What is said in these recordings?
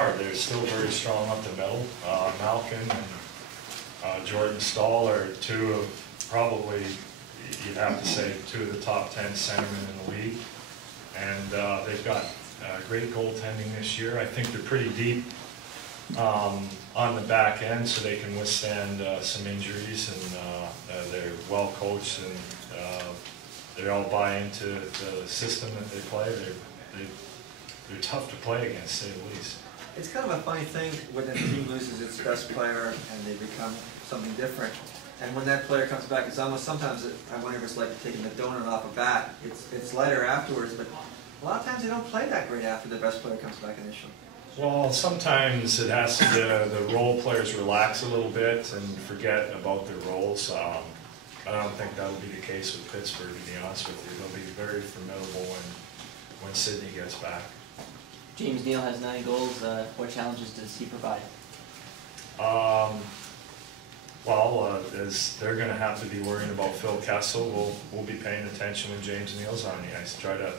are. They're still very strong up the middle. Malkin and Jordan Stahl are two of probably, you'd have to say, two of the top 10 centermen in the league. And they've got great goaltending this year. I think they're pretty deep on the back end, so they can withstand some injuries, and they're well coached, and they all buy into the system that they play. They're tough to play against, to say the least. It's kind of a funny thing when a team loses its best player and they become something different. And when that player comes back, it's almost sometimes, I wonder if it's like taking the donut off a bat. It's lighter afterwards, but a lot of times they don't play that great after the best player comes back initially. Well, sometimes it has to, the role players relax a little bit and forget about their roles. I don't think that'll be the case with Pittsburgh, to be honest with you. They'll be very formidable when Sidney gets back. James Neal has 9 goals. What challenges does he provide? Well, as they're going to have to be worrying about Phil Kessel, we'll be paying attention when James Neal's on the ice. Try to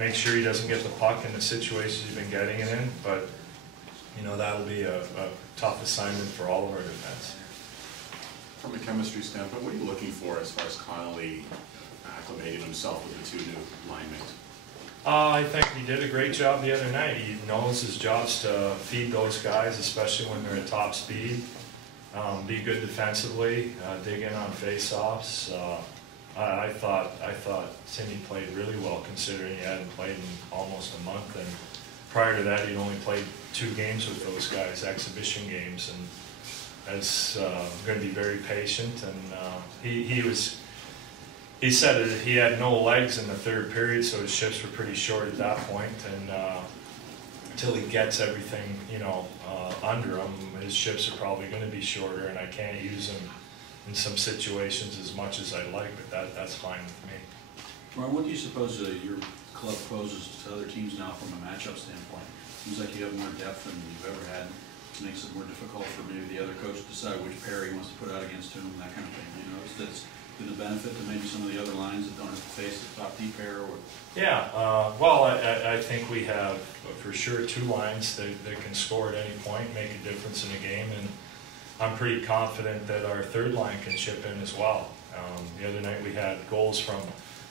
make sure he doesn't get the puck in the situations he's been getting it in, but you know, that'll be a tough assignment for all of our defense. From a chemistry standpoint, what are you looking for as far as Connolly acclimating himself with the 2 new line mates? I think he did a great job the other night. He knows his job's to feed those guys, especially when they're at top speed. Be good defensively, dig in on face-offs. I thought Sidney played really well, considering he hadn't played in almost a month, and prior to that he'd only played 2 games with those guys, exhibition games, and is going to be very patient. And he said that he had no legs in the 3rd period, so his shifts were pretty short at that point, and until he gets everything, you know, under him, his shifts are probably going to be shorter, and I can't use him in some situations as much as I'd like, but that's fine with me. Ron, what do you suppose your club poses to other teams now from a matchup standpoint? Seems like you have more depth than you've ever had. It makes it more difficult for maybe the other coach to decide which pair he wants to put out against whom, that kind of thing. You know, that's been a benefit to maybe some of the other lines that don't have to face the top D pair? Or... Yeah, well, I think we have for sure 2 lines that can score at any point, make a difference in a game, and I'm pretty confident that our 3rd line can chip in as well. The other night we had goals from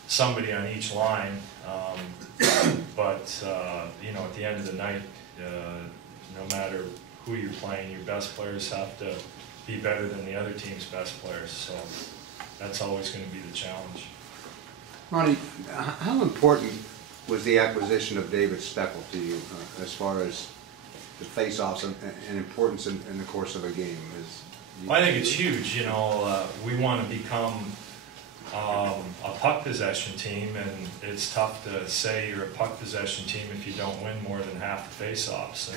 somebody on each line, but you know, at the end of the night, no matter who you're playing, your best players have to be better than the other team's best players, so that's always going to be the challenge. Ronnie, how important was the acquisition of David Steckel to you as far as the face-offs and importance in the course of a game? I think it's huge. You know, we want to become a puck possession team, and it's tough to say you're a puck possession team if you don't win more than half the face-offs.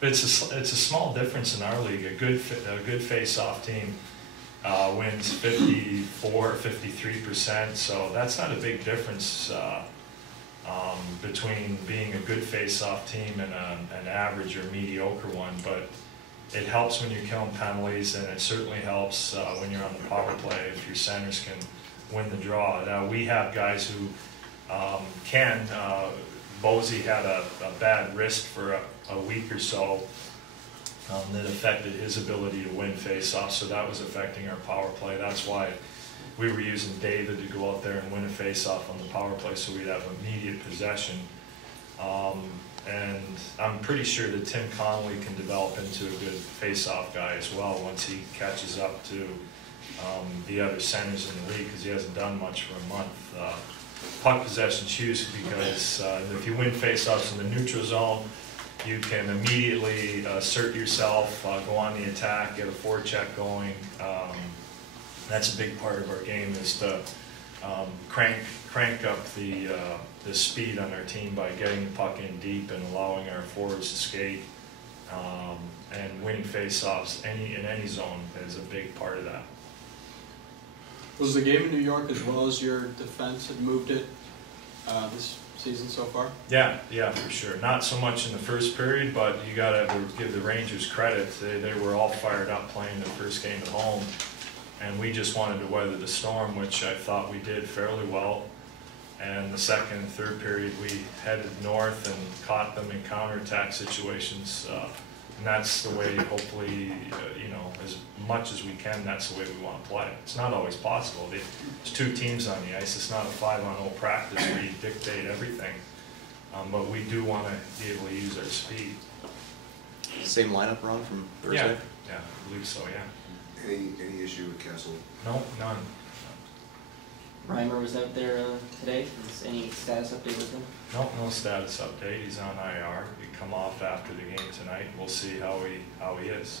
But it's a small difference in our league. A good face-off team wins 54, 53%, so that's not a big difference between being a good face-off team and an average or mediocre one, but it helps when you're killing penalties, and it certainly helps when you're on the power play if your centers can win the draw. Now, we have guys who can. Bosey had a bad wrist for a week or so that affected his ability to win face-offs, so that was affecting our power play. That's why we were using David to go out there and win a face-off on the power play, so we'd have immediate possession. And I'm pretty sure that Tim Connolly can develop into a good face-off guy as well once he catches up to the other centers in the league, because he hasn't done much for a month. Puck possession's huge because if you win face-offs in the neutral zone, you can immediately assert yourself, go on the attack, get a forecheck going. That's a big part of our game, is to crank up the speed on our team by getting the puck in deep and allowing our forwards to skate. And winning face-offs in any zone is a big part of that. Was the game in New York, as well as your defense, had moved it this season so far? Yeah, for sure. Not so much in the first period, but you got to give the Rangers credit. They were all fired up playing the first game at home, and we just wanted to weather the storm, which I thought we did fairly well. And the second and third period, we headed north and caught them in counterattack situations. And that's the way, hopefully, you know, as much as we can, that's the way we want to play. It's not always possible. There's two teams on the ice. It's not a 5-on-0 practice where you dictate everything. But we do want to be able to use our speed. Same lineup, Ron, from Thursday? Yeah, I believe so, yeah. Any issue with Kessel? No, none. Reimer was out there today. Is any status update with him? No status update. He's on IR. He come off after the game tonight. We'll see how he is.